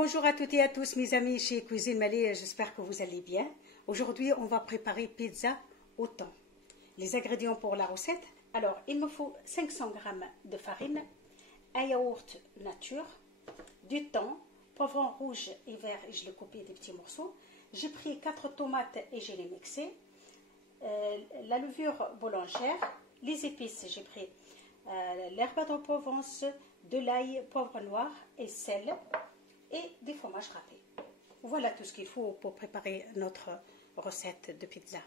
Bonjour à toutes et à tous mes amis chez Cuisine Malais, j'espère que vous allez bien. Aujourd'hui on va préparer pizza au thon. Les ingrédients pour la recette, alors il me faut 500 g de farine, un yaourt nature, du thon, poivron rouge et vert et je l'ai coupé des petits morceaux. J'ai pris 4 tomates et je les mixées, la levure boulangère, les épices, j'ai pris l'herbe de Provence, de l'ail, poivre noir et sel et des fromages râpés. Voilà tout ce qu'il faut pour préparer notre recette de pizza.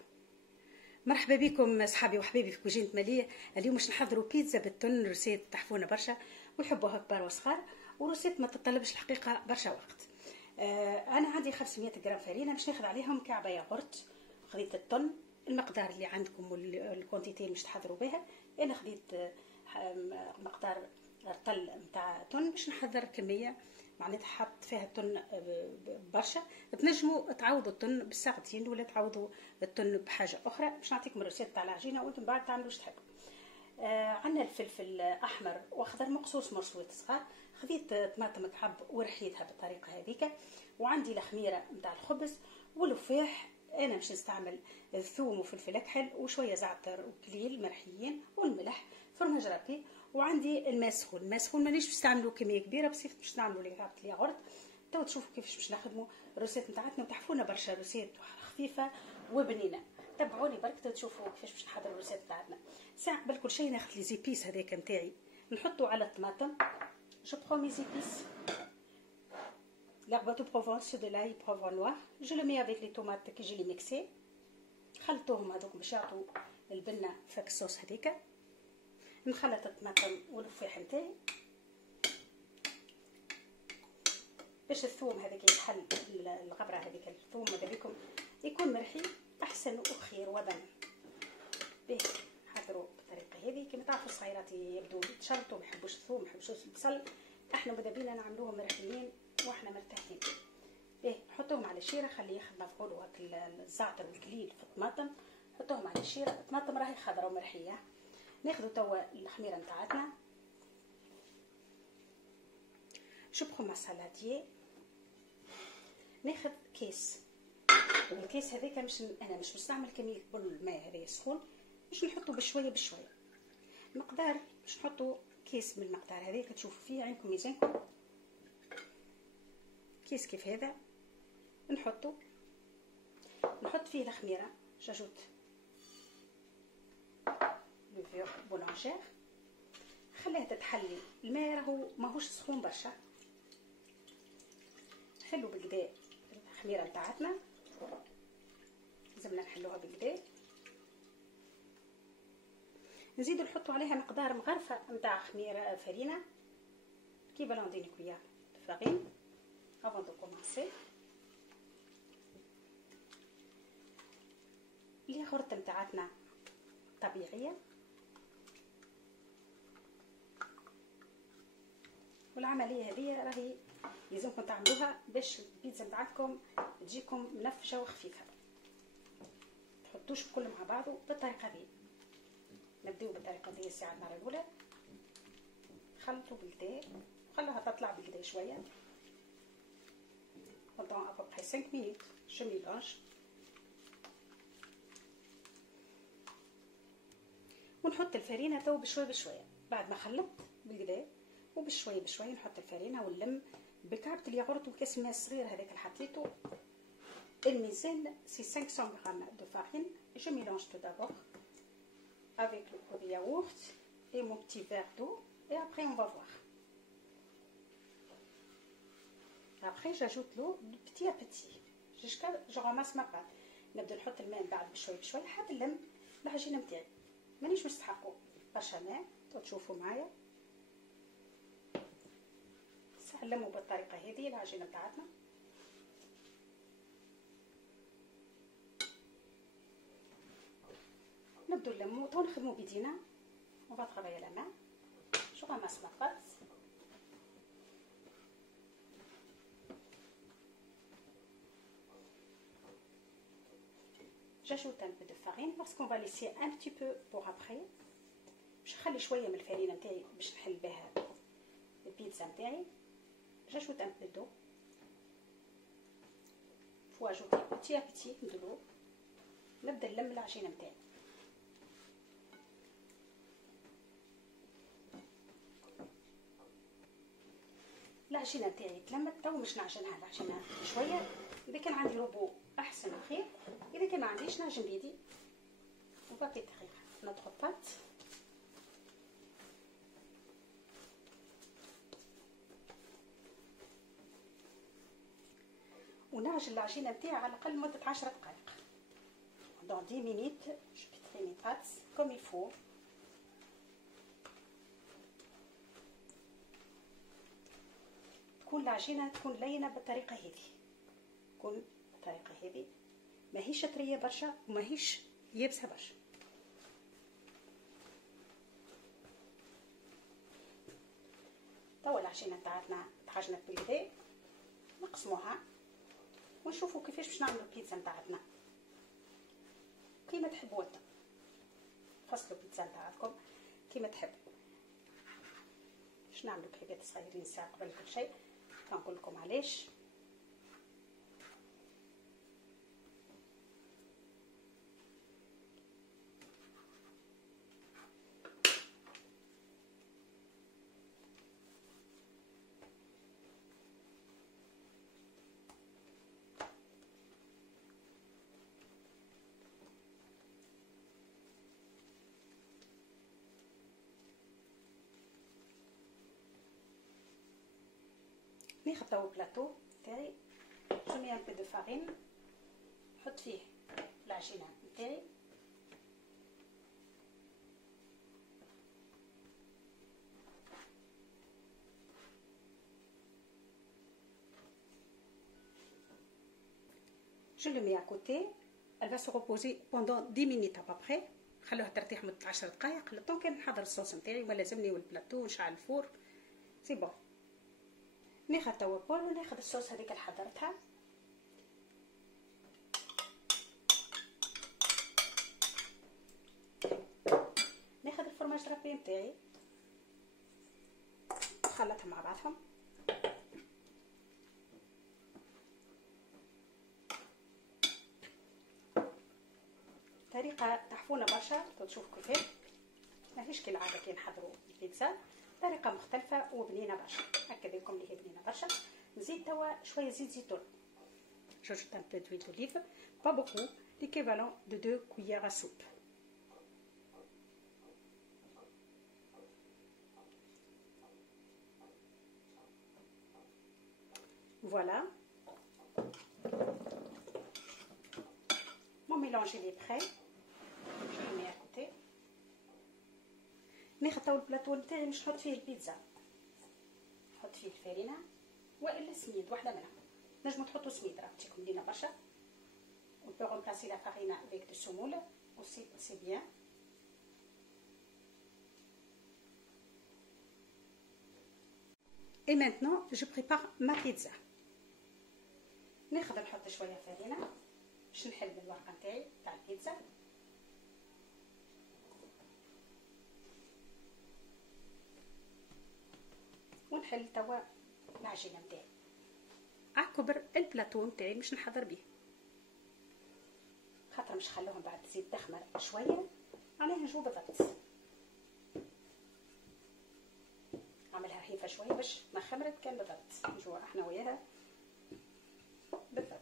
مرحبا بكم اصحابي وحبايبي في كوجينة مالية. اليوم باش نحضروا بيتزا بالتون، روسيت تحفونا برشا ويحبوها كبار وصغار، وروسيت ما تتطلبش الحقيقه برشا وقت. انا عندي 500 غرام فرينه، باش ناخذ عليهم كعبه ياغورت، خذيت التون المقدار اللي عندكم والكونتيتي اللي باش تحضروا بها. انا خذيت مقدار رطل نتاع تون باش نحضر كميه معناتها حط فيها التن برشا. تنجموا تعوضوا التن بالساعتين ولا تعوضوا التن بحاجه اخرى. باش نعطيكم الروسيت تاع العجينه وانتم بعد تعملوا واش تحبوا. عندنا الفلفل احمر واخضر مقصوص مرصوص صغار، خذيت طماطم مكعب ورحيتها بالطريقه هذيك، وعندي الخميره نتاع الخبز واللفاح. انا باش نستعمل الثوم وفلفل اكحل وشويه زعتر وكليل مرحيين والملح، فرماج رابي، وعندي الماء سخون. الماء سخون مانيش باش تعملوا كميه كبيره، بس باش نعملوا لي كعبه الياغورت. تو تشوفوا كيفاش باش نخدموا الروسيت نتاعتنا وتحفونا برشا روسيت خفيفه وبنينه. تبعوني برك تشوفوا كيفاش باش نحضر الروسيت نتاعتنا. ساعه قبل كل شيء ناخذ لي زيبيس هذاك نتاعي نحطوا على الطماطم. جو برون مي زيبيس، l'herbe de Provence, de l'ail, poivre noir. Je le mets avec les tomates que j'ai les mixées. خلطوهم هذوك باش يعطوا البنه فك الصوص هذيك. نخلط الطماطم واللفاح نتاعي باش الثوم هذاك يتحل، الغبره هذيك الثوم ماذا بكم يكون مرحي احسن وخير وبن به. حضروا بالطريقه هذه. كما تعرفوا الصغيرات يبدو يتشرطوا ما يحبوش الثوم ما يحبوش البصل، احنا ماذا بينا نعملوهم مرحيين واحنا مرتاحين به. نحطوهم على الشيره، خليه ياخذ مفعوله هاك الزعتر والكليل في الطماطم. نحطوهم على الشيره، الطماطم راهي خضراء ومرحيه. ناخذ توا الخميره نتاعتنا. جو برون ما سالاديي، ناخذ كيس. الكيس هذاك انا مش نستعمل كميه بالماء هذا سخون، باش نحطه بشويه بشويه. المقدار باش نحطوا كيس من المقدار هذاك تشوفوا فيه عندكم ميزانكم. كيس كيف هذا نحط فيه الخميره. جاجوت لوفور بولانجير، خليها تتحلي. الماء راهو ماهوش سخون برشا. نحلو بالكدا الخميره نتاعتنا، لازمنا نحلوها بالكدا. نزيدو نحطو عليها مقدار مغرفه نتاع خميره فرينه كيفالون دين كويار دو فارين avant de commencer. الياغورت نتاعتنا طبيعيه، والعمليه هذه راهي لازمكم تعملوها باش البيتزا نتاعتكم تجيكم منفشه وخفيفه. تحطوش الكل مع بعضه بالطريقه هذه. نبداو بالطريقه هذه الساعه المره الاولى. خلطوا بالكدا، خلوها تطلع بالكدا شويه pendant à peu près 5 minutes. Je mélange ونحط الفرينه تو بشويه بشويه. بعد ما خلطت بالكدا وبشويه بشويه نحط الفرينه ونلم بكعبه الياغورت وكاس الماء الصغير هذاك اللي حطيته. الميزان سي 500 g de farine. Je mélange tout d'abord avec le pot de yaourt et mon petit verre d'eau et après on va voir. Après j'ajoute l'eau petit à petit jusqu'à je ramasse ma pâte. نبدا نحط الماء بعد بشوي بشوي لحد نلم العجينه نتاعي. مانيش مستحقوا برشا ماء، تشوفوا معايا. نلموا بالطريقه هذه العجينه نتاعتنا. نبدو نلموا تو نخدموا بيدينا. on va travailler la main. je ramasse ma pâte. J'ajoute un peu de farine parce qu'on va laisser un petit peu pour après. باش نخلي شويه من الفرينه نتاعي باش نحل بها البيتزا نتاعي. J'ajoute un peu d'eau faut ajouter petit à petit de l'eau. نبدا نلم العجينه نتاعي. العجينه نتاعي تلمت، تو باش نعجنها العجينه شويه. اذا كان عندي روبو احسن وخير، اذا كان ما عنديش نعجن بيدي. وباقي تغير نوتر بات. ونعجن العجينه نتاعي على الاقل مده 10 دقائق. dans 10 minutes je pétris mes pâtes comme il faut. تكون العجينه تكون لينه بالطريقه هذه، تكون بالطريقه هذه، ماهيش طريه برشا وماهيش يابسه برشا. توا العجينه تاعتنا تحجنت بالكدا، نقسموها ونشوفوا كيفاش باش نعملوا البيتزا نتاعتنا كيما تحبوا انتم. فصلوا البيتزا نتاعكم كيما تحبوا. باش نعملوا كريبات صغيرين ساعه قبل كل شيء، كنقول لكم علاش. ناخذ توا بلاطو تاعي، نسمي ان بي دو فارين، نحط فيه العجينه نتاعي. Je le mets à côté. Elle va se reposer pendant 10 minutes à peu près. خلوها ترتاح مدة 10 دقائق لطون كان نحضر الصوص نتاعي. ما لازمني والبلاطو ونشعل الفور. سي بون. ناخذ توا بول وناخذ الصوص هذيك اللي حضرتها. ناخذ الفرماج رابي نتاعي نخلطهم مع بعضهم. طريقه تحفونه برشا تشوفوا كيفاش، ماهيش كالعاده كي نحضروا البيتزا، طريقه مختلفه وبنينه برشا. هكا لكم اللي هي بنينه برشا. نزيد توا شويه زيت زيتون. j'ajoute un peu d'huile d'olive, pas beaucoup, l'équivalent de 2 cuillères à soupe. Voilà, mon mélange il est prêt. Je le mets à côté. ناخذ توا البلاطو نتاعي باش نحط فيه البيتزا. نحط فيه الفارينه والا سميد، واحده منهم. نجمو تحطوا سميد راه تجيكم لينا برشا. on peut remplacer la farine avec du semoule aussi, c'est bien. et maintenant je prépare ma pizza. ناخذ نحط شويه فارينه باش نحل الورقه نتاعي تاع البيتزا. ونحل توا العجينه نتاعي اكبر البلاطو نتاعي باش نحضر به، خاطر مش نخلوهم بعد تزيد تخمر شويه، معناها نجو بالضبط. نعملها خفيفه شويه باش ما خمرت كان بالضبط، نجو احنا وياها بالضبط.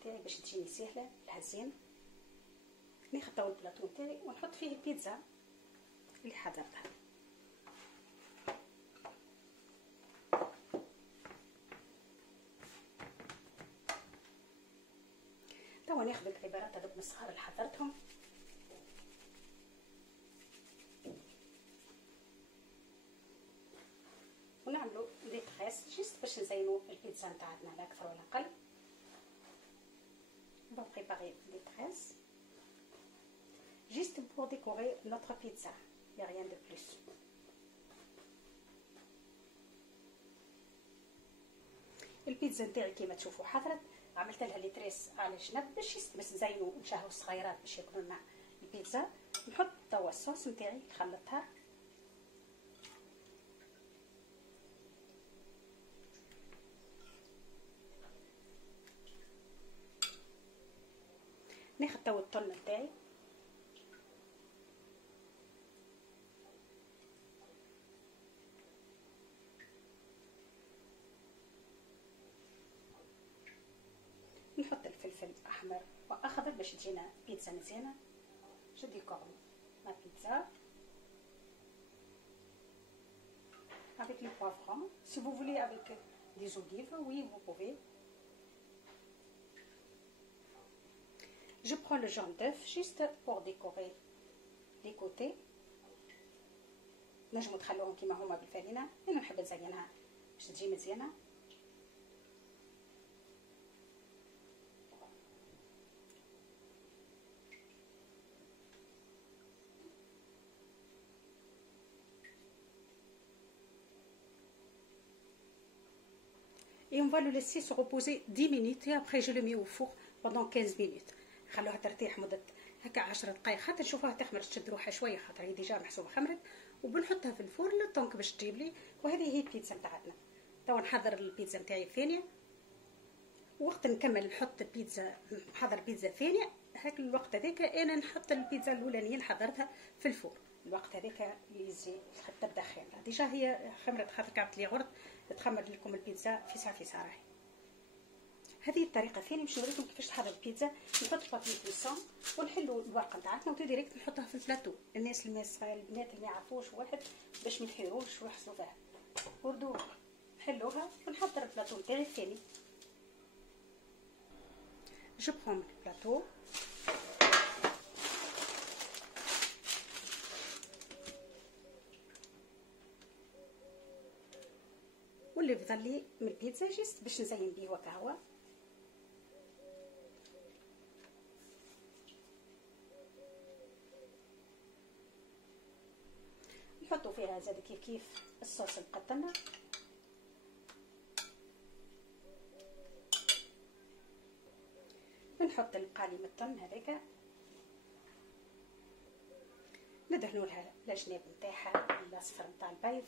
نتاعي باش تجيني سهله الهزين. ناخذ توا البلاطو نتاعي ونحط فيه البيتزا اللي حضرتها. توا ناخذ الكريبرات هذوك من الصغار اللي حضرتهم ونعملوا دي تريس جيست باش نزينوا البيتزا نتاعنا لا اكثر ولا اقل. On va préparer des tresses juste pour décorer notre pizza, il n'y a rien de plus. البيتزا نتاعي كيما تشوفوا حضرت، عملت لها لي تريس على جنب باش نزينوا نشهوا الصغيرات باش ياكلوا لنا البيتزا. نحط توا الصوص نتاعي نخلطها. ناخذ توا الطن نتاعي نحط الفلفل احمر واخضر باش تجينا بيتزا مزيانه. Je décore ma pizza avec les poivrons. Si vous voulez avec des olives, oui, vous pouvez. Je prends le jaune d'œuf juste pour décorer les côtés. نجموا تخلوهم كيما هما بالفرينه، انا نحب نزينها باش تجي مزيانه. Et on va le laisser se reposer 10 minutes et après je le mets au four pendant 15 minutes. خلوها ترتاح مدة هكا 10 دقائق حتى نشوفوها تخمر تشد روحها شوية، خاطر هي ديجا محسوبة خمرت، وبنحطها في الفور للطونك باش تجيب لي. وهذه هي البيتزا نتاعتنا. توا نحضر البيتزا نتاعي الثانية، وقت نكمل نحط البيتزا، نحضر بيتزا ثانية. هاك الوقت هذاك انا نحط البيتزا الاولانية اللي حضرتها في الفور. الوقت هذاك اللي يزي تبدا خامرة ديجا هي خمرت، خاطر كعبت لي غرد تخمر لكم البيتزا في ساعة راهي. هذه الطريقه الثانيه باش نوريكم كيفاش تحضر البيتزا. نحط بابي كويسون ونحلوا الورقه نتاعتنا وديريكت نحطها في البلاتو. الناس البنات اللي ما يعرفوش واحد باش ما يحيروش ويحصلوا فيها، وردوا نحلوها ونحضر البلاتو نتاعي الثاني. جو برون البلاتو واللي فضل لي من البيتزا جيست باش نزين بيه وكهو. نحطوا فيها زاد كيف الصوص المقطنه. نحط القالي من الطن هذاك، ندهنوا لها الجناب نتاعها الاصفر نتاع البيض.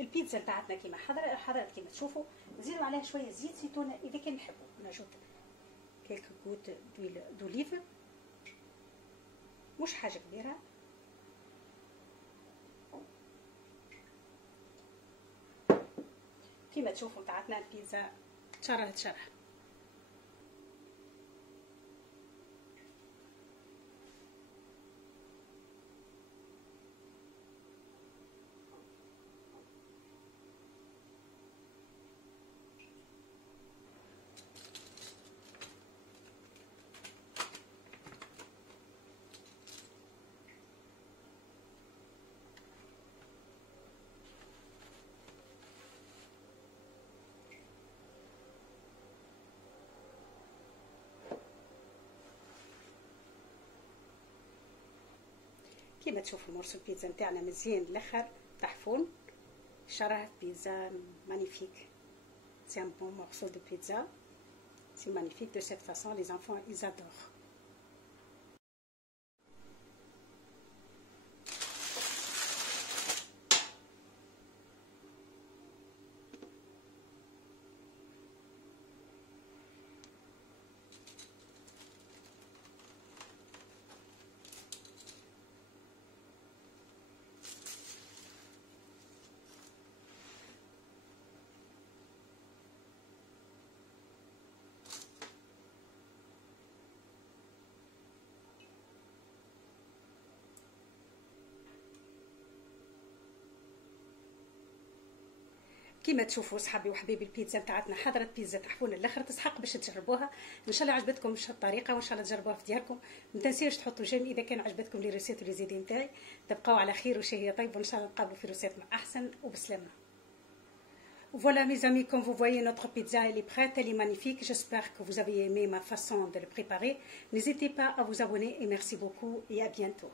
البيتزا بتاعتنا كيما حضرت كيما تشوفوا. نزيدوا عليها شويه زيت زيتون اذا كان نحبوا، نجود كيلك كوت دوليف، مش حاجه كبيره. كيما تشوفوا بتاعتنا البيتزا تشرح. كيما تشوفوا مرسو البيتزا نتاعنا مزيان الاخر تحفون. شرح بيتزا مانيفيك. C'est un bon morceau de pizza. C'est magnifique de cette façon. Les enfants, ils adorent. كيما تشوفوا صحابي وحبيبي البيتزا نتاعتنا حضرت بيتزا تحفون الاخر، تسحق باش تجربوها. ان شاء الله عجبتكم الطريقه وان شاء الله تجربوها في دياركم. ما تنسيوش تحطوا جيم اذا كان عجبتكم لي ريسيت ولي زيدين تاعي. تبقاو على خير وشهيه طيبه، وان شاء الله نتقابلوا في روسيت مع احسن وبسلامه. Voilà mes amis, comme vous voyez, notre pizza elle est prête, elle est magnifique. J'espère que vous avez aimé ma façon de le préparer. N'hésitez pas à vous abonner et merci beaucoup et à bientôt.